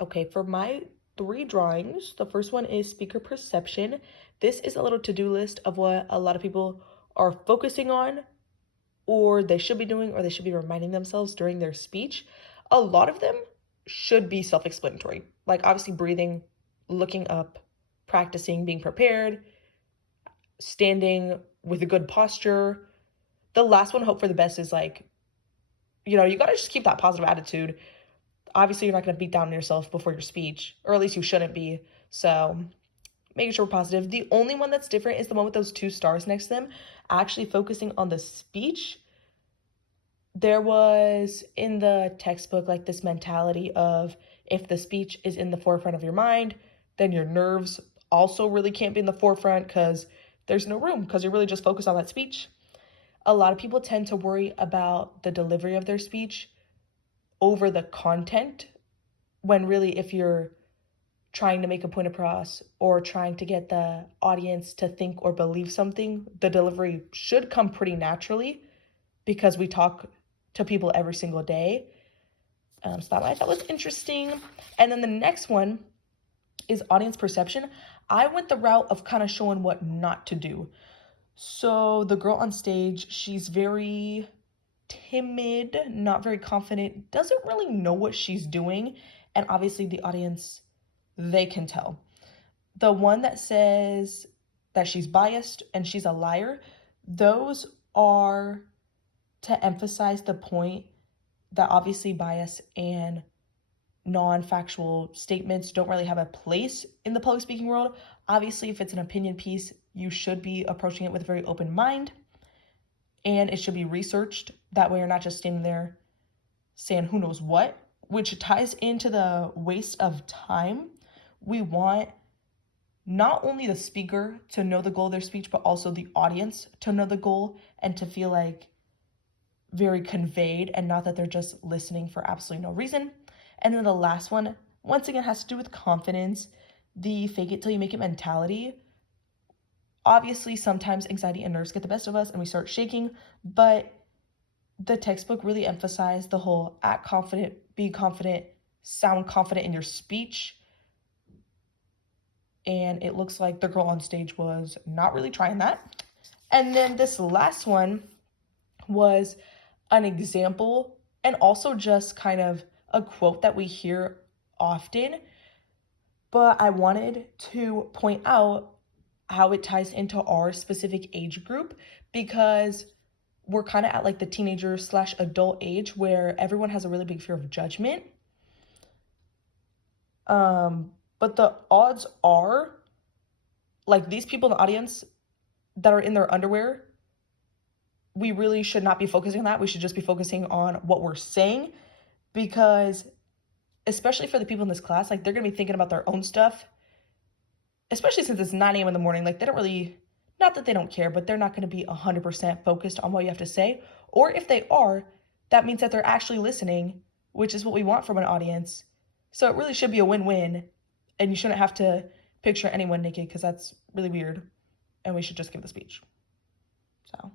Okay, for my three drawings, the first one is speaker perception. This is a little to-do list of what a lot of people are focusing on, or they should be doing, or they should be reminding themselves during their speech. A lot of them should be self-explanatory, like obviously breathing, looking up, practicing, being prepared, standing with a good posture. The last one, hope for the best, is like, you gotta just keep that positive attitude. Obviously, you're not gonna beat down on yourself before your speech, or at least you shouldn't be. So, making sure we're positive. The only one that's different is the one with those two stars next to them, actually focusing on the speech. There was in the textbook like this mentality of if the speech is in the forefront of your mind, then your nerves also really can't be in the forefront because there's no room because you're really just focused on that speech. A lot of people tend to worry about the delivery of their speech over the content, when really, if you're trying to make a point across or trying to get the audience to think or believe something, the delivery should come pretty naturally because we talk to people every single day. So that one I thought was interesting. And then the next one is audience perception. I went the route of kind of showing what not to do. So the girl on stage, she's very timid, not very confident, doesn't really know what she's doing. And obviously the audience, they can tell. The one that says that she's biased and she's a liar, those are to emphasize the point that obviously bias and non-factual statements don't really have a place in the public speaking world. Obviously, if it's an opinion piece, you should be approaching it with a very open mind, and it should be researched. That way you're not just standing there saying who knows what, which ties into the waste of time. We want not only the speaker to know the goal of their speech, but also the audience to know the goal and to feel like very conveyed and not that they're just listening for absolutely no reason. And then the last one, once again, has to do with confidence, the fake it till you make it mentality. Obviously, sometimes anxiety and nerves get the best of us and we start shaking, but the textbook really emphasized the whole act confident, be confident, sound confident in your speech. And it looks like the girl on stage was not really trying that. And then this last one was an example and also just kind of a quote that we hear often, but I wanted to point out how it ties into our specific age group because we're kind of at like the teenager / adult age where everyone has a really big fear of judgment. But the odds are, like, these people in the audience that are in their underwear, we really should not be focusing on that. We should just be focusing on what we're saying, because especially for the people in this class, like, they're going to be thinking about their own stuff, especially since it's 9 a.m. in the morning. Like, they don't really, not that they don't care, but they're not going to be 100% focused on what you have to say. Or if they are, that means that they're actually listening, which is what we want from an audience. So it really should be a win-win, and you shouldn't have to picture anyone naked because that's really weird, and we should just give the speech. So